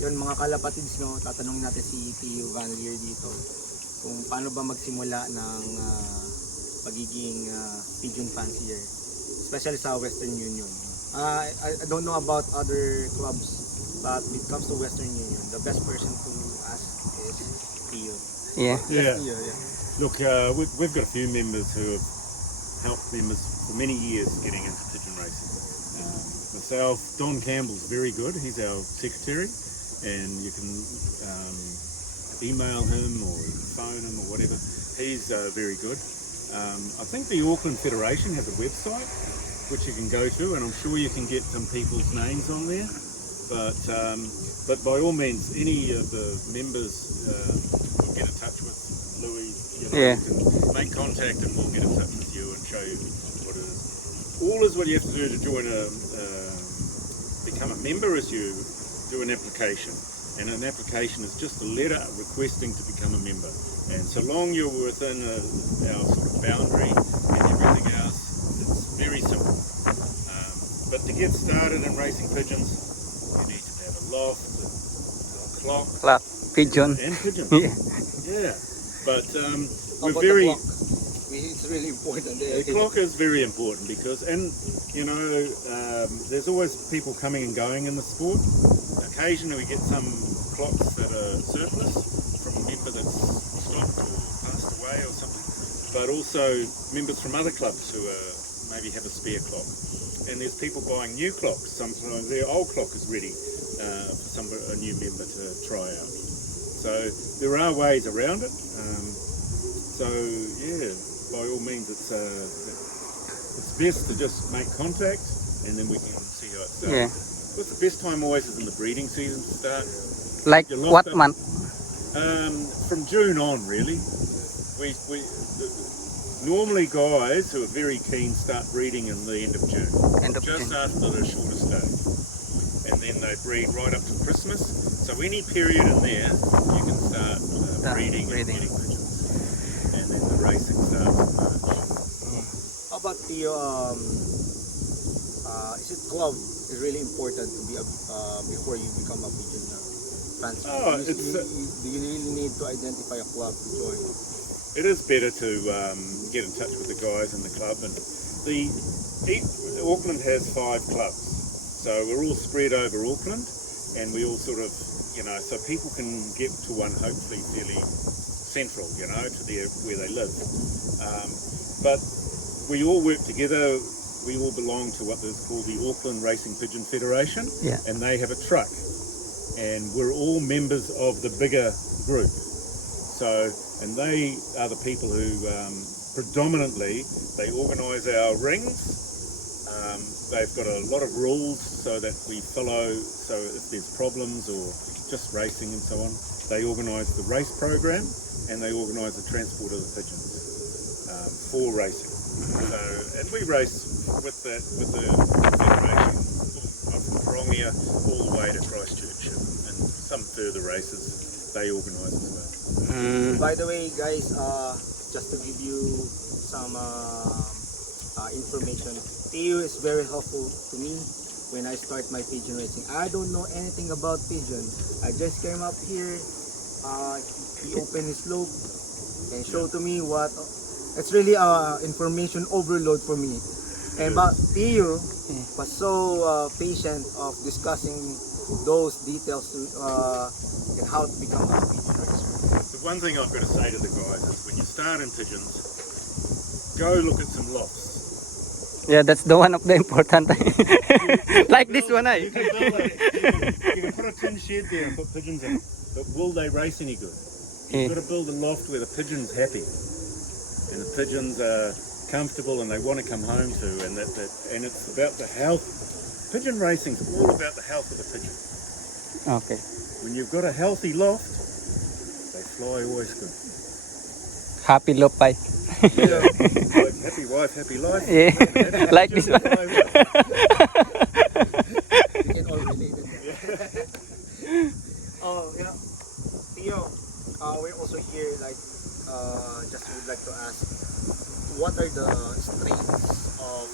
Yun mga kalapatids, no, tatanungin natin si Theo Van Leer dito kung paano ba magsimula ng pagiging pigeon fancier, especially sa Western Union. I don't know about other clubs, but when it comes to Western Union, the best person to ask is Theo. Yeah. Yeah. Theo, yeah. Look, we've got a few members who have helped members for many years getting into pigeon racing. Myself, Don Campbell's very good. He's our secretary, and you can email him or phone him or whatever. He's very good. I think the Auckland Federation has a website which you can go to, and I'm sure you can get some people's names on there. But by all means, any of the members will get in touch with Louis. Yeah. You can make contact, and we'll get in touch with you and show you what it is. All is what you have to do to join become a member is you do an application, and an application is just a letter requesting to become a member. And so long you're within our sort of boundary and everything else, it's very simple. But to get started in racing pigeons, you need to have a loft, a clock, Pigeon. and pigeons. Yeah. Yeah. But How we're about very. the clock? It's really important. The clock is very important because, and you know, there's always people coming and going in the sport. Occasionally we get some clocks that are surplus from a member that's stopped or passed away or something, but also members from other clubs who maybe have a spare clock. And there's people buying new clocks. Sometimes their old clock is ready for a new member to try out. So there are ways around it. So yeah, by all means, it's best to just make contact, and then we can see how it starts. Yeah. Of course, the best time always is in the breeding season to start. Like Your what loft- month? From June on, really. Normally guys who are very keen start breeding in the end of June, End of just June. after the shortest day, and then they breed right up to Christmas. So any period in there, you can start breeding and breeding. getting pigeons, and then the racing starts in March. How about Theo? Is it club is really important to be before you become a pigeon fancier? Oh, do you really need to identify a club to join? It is better to get in touch with the guys in the club, and Auckland has 5 clubs, so we're all spread over Auckland, and we all sort of, you know, so people can get to one hopefully fairly central, you know, to where they live. But we all work together. We all belong to what is called the Auckland Racing Pigeon Federation, Yeah. and they have a truck, and we're all members of the bigger group. So, and they are the people who predominantly, they organise our rings. They've got a lot of rules so that we follow, so if there's problems or just racing and so on, they organise the race program, and they organise the transport of the pigeons for racing. So, and we race with the federation from Karongia all the way to Christchurch, and some further races they organise as well. By the way, guys, just to give you some information, Theo is very helpful to me when I start my pigeon racing. I don't know anything about pigeon. I just came up here. He opened his loop and showed to me what. It's really information overload for me. And but Theo was so patient of discussing those details and how to become a pigeon racer. The one thing I've got to say to the guys is when you start in pigeons, go look at some lofts. Yeah, that's the one of the important. Like this one, You can, you can put a tin shed there and put pigeons in, but will they race any good? You've got to build a loft where the pigeon's happy, and the pigeons are comfortable and they want to come home to, and and it's about the health. Pigeon racing's all about the health of the pigeon. Okay. When you've got a healthy loft, they fly always good. Happy Lopai. Yeah. Happy wife, happy life. Yeah. Happy Like this one. pigeons, We can all relate to that. Oh yeah, Theo, we're also here. Like, just would like to ask, what are the strains of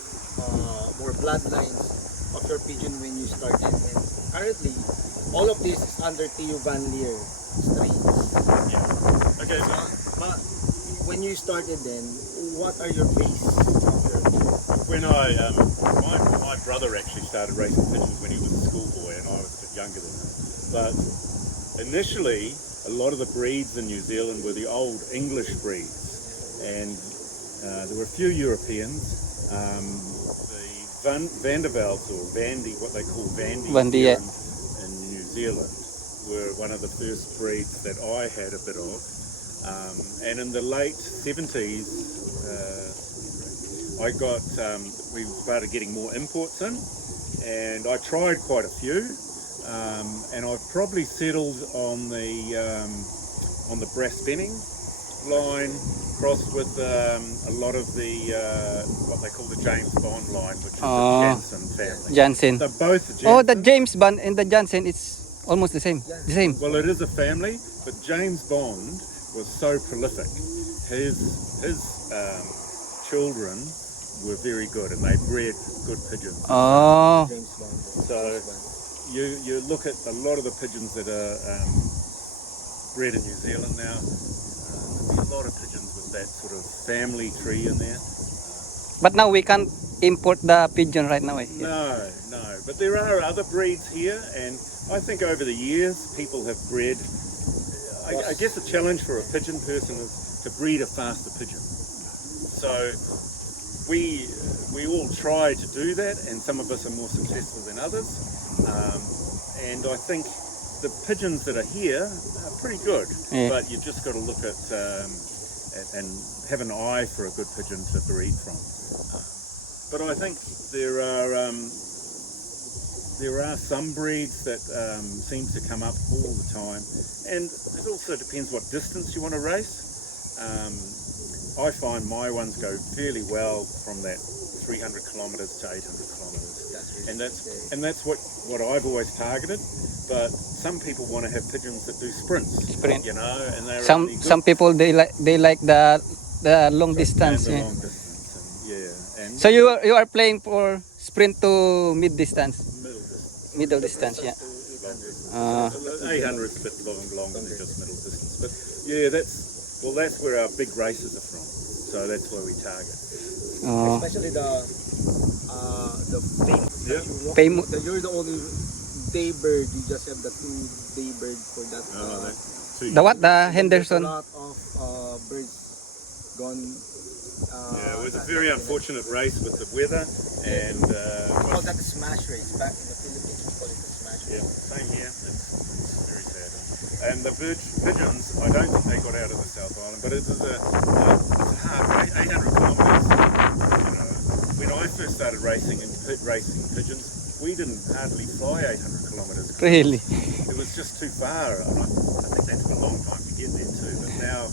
or bloodlines of your pigeon when you started? And are currently, all of this is under Theo Van Leer strains. Yeah. Okay. But when you started then, what are your base of your When I, my brother actually started racing pigeons when he was a schoolboy, and I was a bit younger than him. But initially, a lot of the breeds in New Zealand were the old English breeds, and there were a few Europeans. The Vandervelds, or Vandy, what they call Vandy Vandy, here yeah. in New Zealand, were one of the first breeds that I had a bit of. And in the late 70s, we started getting more imports in, and I tried quite a few, and I've probably settled on the brass spinning line, crossed with a lot of the what they call the James Bond line, which is the Jansen family. Jansen. They're both the Oh, the Jansens. James Bond and the Jansen, it's almost the same. Yeah. The same. Well, it is a family, but James Bond was so prolific. His children were very good, and they bred good pigeons. Oh, James Bond? So you look at a lot of the pigeons that are bred in New Zealand now. There's a lot of pigeons with that sort of family tree in there. but now we can't import the pigeon right now. Eh? No, but there are other breeds here, and I think over the years people have bred. I guess the challenge for a pigeon person is to breed a faster pigeon. So we all try to do that, and some of us are more successful than others. And I think the pigeons that are here are pretty good, Yeah. but you've just got to look at and have an eye for a good pigeon to breed from. But I think there are some breeds that seem to come up all the time, and it also depends what distance you want to race. I find my ones go fairly well from that 300 kilometres to 800 kilometres, and that's what I've always targeted. But some people want to have pigeons that do sprints, Sprint. you know, and they're Some only good some people they like the long distance. and the Yeah. long distance, and, yeah, and So you are playing for sprint to mid distance, middle distance. middle distance. Yeah. Well, 800 is a bit longer than just middle distance, but yeah, that's where our big races are from. So that's where we target. Especially the fame. Yeah. Fame. You're the only day bird. You just have the 2 day bird for that. The what? The There's Henderson. a lot of birds gone. Yeah, it was a very unfortunate race with the weather, and We call that the smash race. Back in the Philippines, we call it the smash race. yeah, same here. It's very sad. And the pigeons, I don't think they got out of the South Island, but it's a hard race, 800 kilometres. You know, when I first started racing pigeons, we didn't hardly fly 800 kilometres. Really? It was just too far, and I think that took a long time to get there too. But now,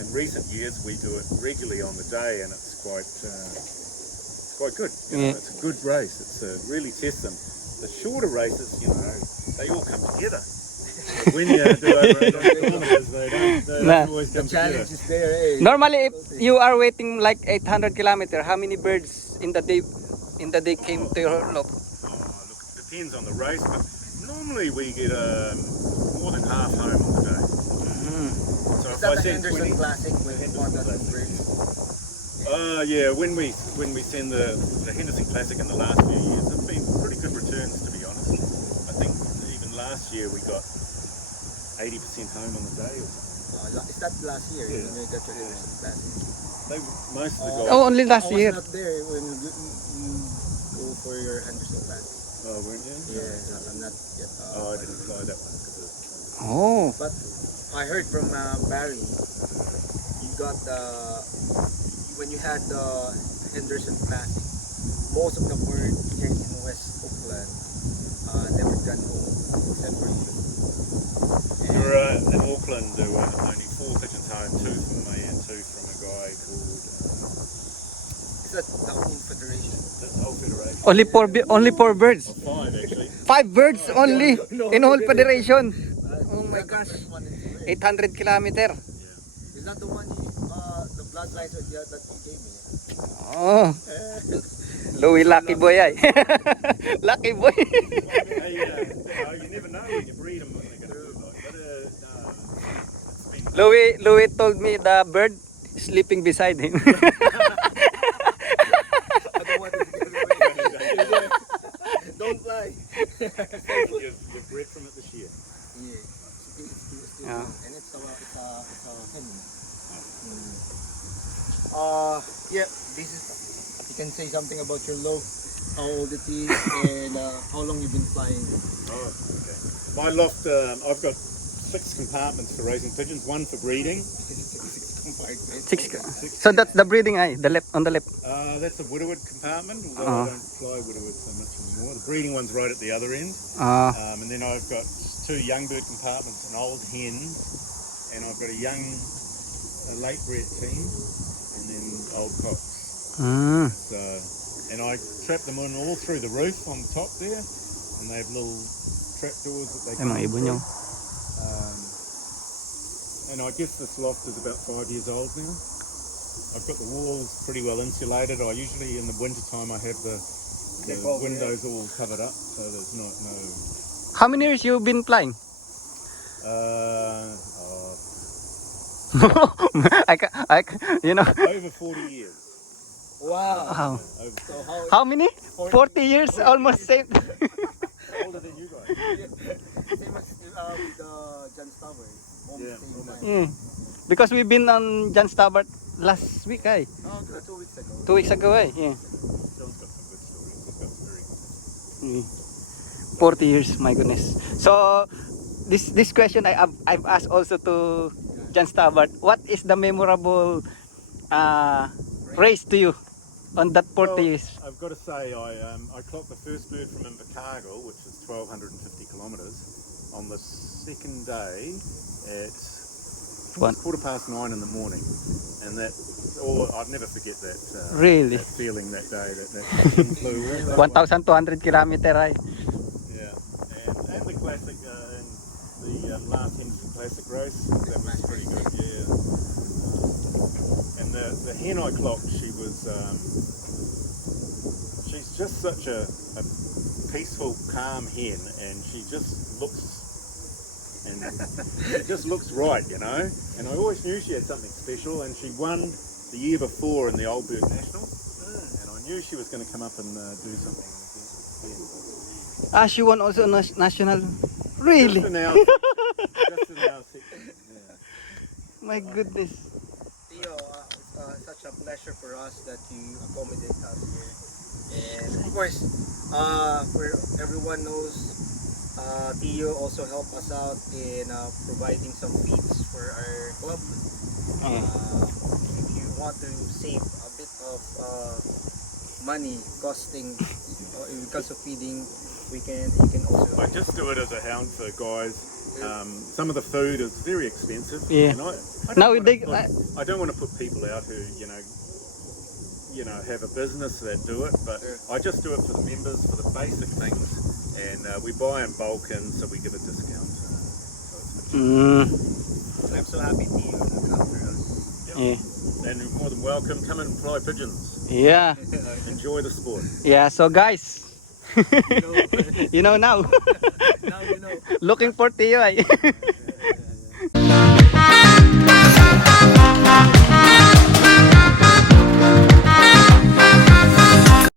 in recent years, we do it regularly on the day, and it's quite good. You know, Yeah. it's a good race. It's really tests them. The shorter races, you know, they all come together. But when you do over 800 kilometres, they don't Nah. always The come together. challenge is there. Eh? Normally, if you are waiting like 800 kilometer, how many birds in the day came to your loop? Oh, look, it depends on the race, but normally we get more than half home on the day. So Is if that I the said Henderson 20, Classic when you Henderson bought that Classic. birds? Yeah, when we send the Henderson Classic in the last few years, it's been pretty good returns, to be honest. I think even last year we got 80% home on the day. Or something. Is that last year Yeah. when you got your Henderson Classic? Most of the guys. Oh, only last I year. was not there when you go for your Henderson Classic. Oh, weren't you? Yeah, I'm not yet. Oh, I didn't fly that one. Oh, But I heard from Barry, you got when you had the Henderson Classic, most of the birds here in West Auckland never got home except for you. There were in Auckland, there were only 4 pigeons home, 2 from me and 2 from a guy called Is that the whole federation? the whole federation. only four birds. 5 actually. 5 birds only in whole federation. Oh my gosh. 800. 800 kilometer. Is that the one the bloodlines that you gave me? Oh, Louie, lucky boy ay. Lucky boy. Hey, you never know when you breed them what they're going to do. Like, but it's been Louie told me the bird sleeping beside him. I don't want to get away. Don't fly. you've bred from it this year. Yeah. It's Yeah. and it's a hen. Yeah, this is, you can say something about your loaf, how old it is, and how long you've been flying. Oh, okay. My loft, I've got 6 compartments for raising pigeons, 1 for breeding. Six compartments. So that's the breeding eye, the left on the left. That's the widowwood compartment, although I don't fly widowwood so much anymore. The breeding one's right at the other end. And then I've got 2 young bird compartments, an old hen, and I've got a late bred team, and then old cocks. So, and I trap them in all through the roof on the top there, and they have little trap doors that they Ay, mga ibon nyo. And I guess this loft is about 5 years old now. I've got the walls pretty well insulated. I usually in the winter time I have the windows all covered up, so there's no. How many years you been flying? You know. Over 40 years. Wow. Over, So How many? 40 years, almost same. older than you guys. same as with John Stowers. Yeah, Same almost. time. Because we've been on John Starbart last week, ay. Oh, 2 weeks ago. 2 weeks ago, ay. Yeah. John's got some good stories. He's got very good. 40 years, my goodness. So this question I've asked also to John Starbart. What is the memorable race to you on that 40 years? I've got to say, I clocked the first bird from Invercargill, which is 1,250 kilometres, on the second day at 9:15 in the morning, and I'd never forget that. Really? That feeling that day that pigeon flew all that 1,200 kilometer, ay. Yeah, and the classic, and the last Henderson Classic race, that was pretty good. Yeah, and the hen I clocked, she's just such a peaceful, calm hen, and she just looks right, you know. And I always knew she had something special, and she won the year before in the Old Bird National, and I knew she was going to come up and do something. She won also national. Really? Just in our section. Yeah. My goodness. Theo, it's such a pleasure for us that you accommodate us here. And of course, where everyone knows, Theo also helped us out in providing some feeds for our club. If you want to save a bit of money costing because of feeding, you can also. I just do it as a hound for guys. Some of the food is very expensive. Yeah. And I don't want to put people out who have a business that do it, but I just do it for the members, for the basic things, and we buy in bulk, and so we give a discount. I'm so happy Theo looked after us. Yeah. And you're more than welcome. Come and fly pigeons. Yeah. Enjoy the sport. Yeah. So guys, you know now. Now you know. Looking for Theo, ay.